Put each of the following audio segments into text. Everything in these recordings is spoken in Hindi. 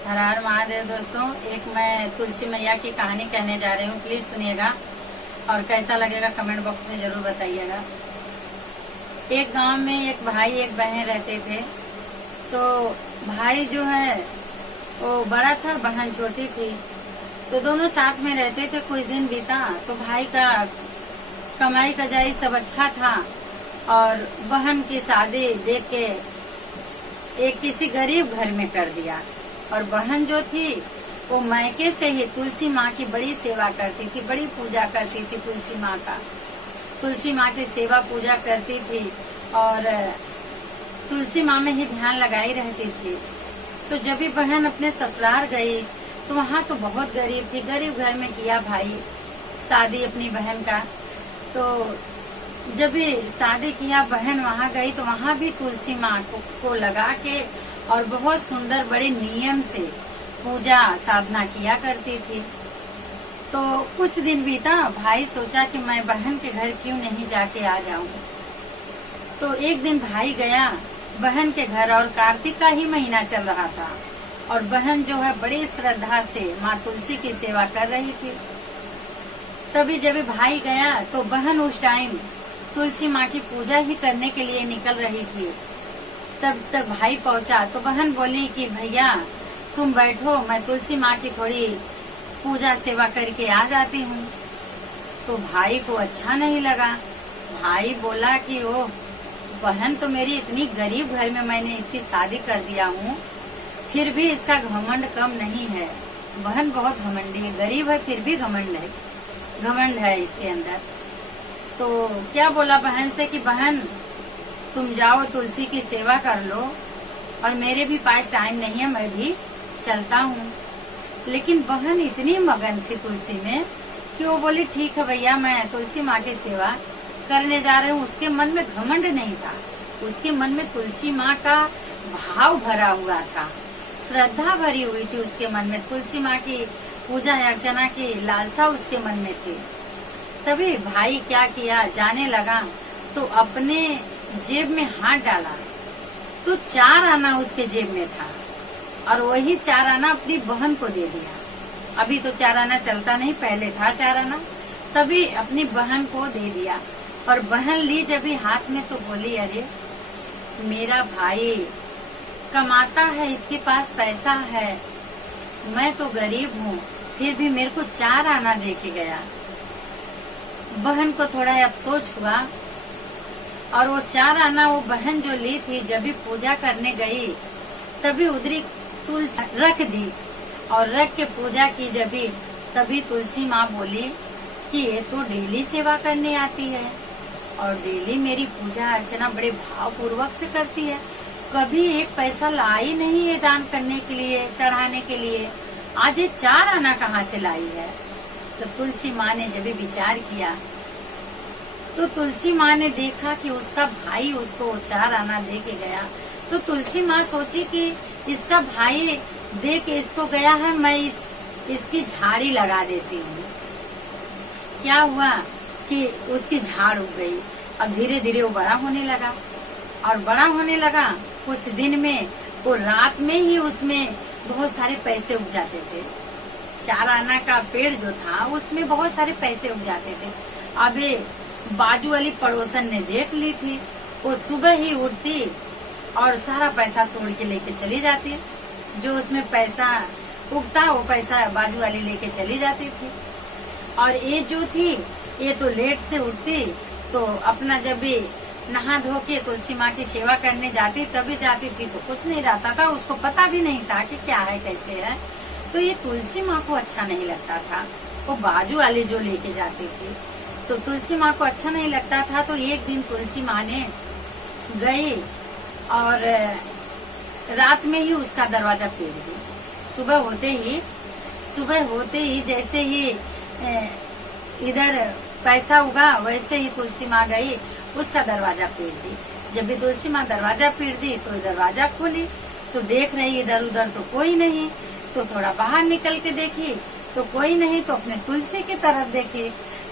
हर हर महादेव। दोस्तों, एक मैं तुलसी मैया की कहानी कहने जा रही हूँ, प्लीज सुनिएगा और कैसा लगेगा कमेंट बॉक्स में जरूर बताइएगा। एक गांव में एक भाई एक बहन रहते थे। तो भाई जो है वो बड़ा था, बहन छोटी थी। तो दोनों साथ में रहते थे। कुछ दिन बीता तो भाई का कमाई कजाई सब अच्छा था और बहन की शादी देख के एक किसी गरीब घर में कर दिया। और बहन जो थी वो मायके से ही तुलसी माँ की बड़ी सेवा करती थी, बड़ी पूजा करती थी तुलसी माँ का। तुलसी माँ की सेवा पूजा करती थी और तुलसी माँ में ही ध्यान लगाई रहती थी। तो जब भी बहन अपने ससुराल गई तो वहाँ तो बहुत गरीब थी, गरीब घर में किया भाई शादी अपनी बहन का। तो जब भी शादी किया बहन वहाँ गई तो वहाँ भी तुलसी माँ को लगा के और बहुत सुंदर बड़े नियम से पूजा साधना किया करती थी। तो कुछ दिन बीता, भाई सोचा कि मैं बहन के घर क्यों नहीं जाके आ जाऊं। तो एक दिन भाई गया बहन के घर और कार्तिक का ही महीना चल रहा था और बहन जो है बड़ी श्रद्धा से माँ तुलसी की सेवा कर रही थी। तभी जब भाई गया तो बहन उस टाइम तुलसी माँ की पूजा ही करने के लिए निकल रही थी। तब तक भाई पहुंचा तो बहन बोली कि भैया तुम बैठो, मैं तुलसी माँ की थोड़ी पूजा सेवा करके आ जाती हूँ। तो भाई को अच्छा नहीं लगा। भाई बोला कि ओह, बहन तो मेरी इतनी गरीब घर में मैंने इसकी शादी कर दिया हूँ, फिर भी इसका घमंड कम नहीं है। बहन बहुत घमंडी है, गरीब है फिर भी घमंड है इसके अंदर। तो क्या बोला बहन से कि बहन तुम जाओ तुलसी की सेवा कर लो और मेरे भी पास टाइम नहीं है, मैं भी चलता हूँ। लेकिन बहन इतनी मगन थी तुलसी में कि वो बोली ठीक है भैया, मैं तुलसी माँ की सेवा करने जा रही हूँ। उसके मन में घमंड नहीं था, उसके मन में तुलसी माँ का भाव भरा हुआ था, श्रद्धा भरी हुई थी उसके मन में। तुलसी माँ की पूजा अर्चना की लालसा उसके मन में थी। तभी भाई क्या किया, जाने लगा तो अपने जेब में हाथ डाला तो 4 आना उसके जेब में था और वही 4 आना अपनी बहन को दे दिया। अभी तो 4 आना चलता नहीं, पहले था 4 आना। तभी अपनी बहन को दे दिया और बहन ली जब भी हाथ में तो बोली अरे मेरा भाई कमाता है, इसके पास पैसा है, मैं तो गरीब हूँ, फिर भी मेरे को 4 आना दे के गया। बहन को थोड़ा अफसोस हुआ और वो 4 आना वो बहन जो ली थी जब भी पूजा करने गई तभी उधरी तुलसी रख दी और रख के पूजा की जब भी, तभी तुलसी माँ बोली कि ये तो डेली सेवा करने आती है और डेली मेरी पूजा अर्चना बड़े भाव पूर्वक से करती है, कभी एक पैसा लाई नहीं है दान करने के लिए, चढ़ाने के लिए, आज ये 4 आना कहाँ से लाई है। तो तुलसी माँ ने जब भी विचार किया तो तुलसी माँ ने देखा कि उसका भाई उसको 4 आना दे के गया। तो तुलसी माँ सोची कि इसका भाई दे के इसको गया है, मैं इसकी झाड़ी लगा देती हूँ। क्या हुआ कि उसकी झाड़ उग गई। अब धीरे धीरे वो बड़ा होने लगा और बड़ा होने लगा। कुछ दिन में वो रात में ही उसमें बहुत सारे पैसे उग जाते थे। 4 आना का पेड़ जो था उसमें बहुत सारे पैसे उग जाते थे। अबे बाजू वाली पड़ोसन ने देख ली थी, वो सुबह ही उठती और सारा पैसा तोड़ के लेके चली जाती। जो उसमें पैसा उगता वो पैसा बाजू वाली लेके चली जाती थी। और ये जो थी ये तो लेट से उठती, तो अपना जब भी नहा धो के तुलसी माँ की सेवा करने जाती तभी जाती थी तो कुछ नहीं रहता था, उसको पता भी नहीं था कि क्या है कैसे है। तो ये तुलसी माँ को अच्छा नहीं लगता था, वो बाजू वाली जो लेके जाती थी तो तुलसी माँ को अच्छा नहीं लगता था। तो एक दिन तुलसी माँ ने गई और रात में ही उसका दरवाजा तोड़ दी। सुबह होते ही जैसे ही इधर पैसा उगा वैसे ही तुलसी माँ गई उसका दरवाजा पीट दी। जब भी तुलसी माँ दरवाजा पीट दी तो दरवाजा खोली तो देख रही इधर उधर तो कोई नहीं। तो थोड़ा बाहर निकल के देखी तो कोई नहीं, तो अपने तुलसी की तरफ देखी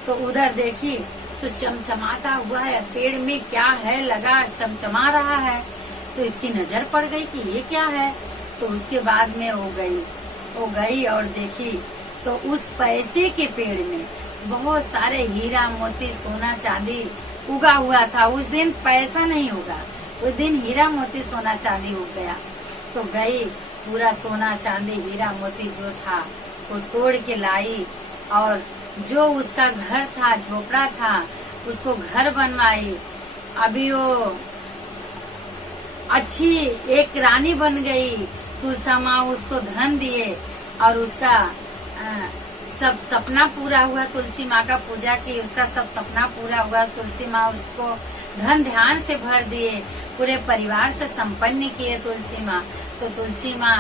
तो उधर देखी तो चमचमाता हुआ है, पेड़ में क्या है लगा चमचमा रहा है। तो इसकी नजर पड़ गई कि ये क्या है। तो उसके बाद में वो गई और देखी तो उस पैसे के पेड़ में बहुत सारे हीरा मोती सोना चांदी उगा हुआ था। उस दिन पैसा नहीं उगा, उस दिन हीरा मोती सोना चांदी उग गया। तो गई, पूरा सोना चांदी हीरा मोती जो था वो तोड़ के लाई और जो उसका घर था, झोपड़ा था, उसको घर बनवाई। अभी वो अच्छी एक रानी बन गई। तुलसा माँ उसको धन दिए और उसका सब सपना पूरा हुआ। तुलसी माँ का पूजा की, उसका सब सपना पूरा हुआ। तुलसी माँ उसको धन ध्यान से भर दिए, पूरे परिवार से संपन्न किए तुलसी माँ। तो तुलसी माँ,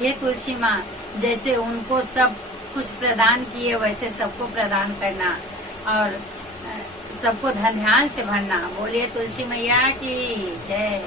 हे तुलसी माँ, जैसे उनको सब कुछ प्रदान किए वैसे सबको प्रदान करना और सबको धन ध्यान से भरना। बोलिए तुलसी मैया की जय।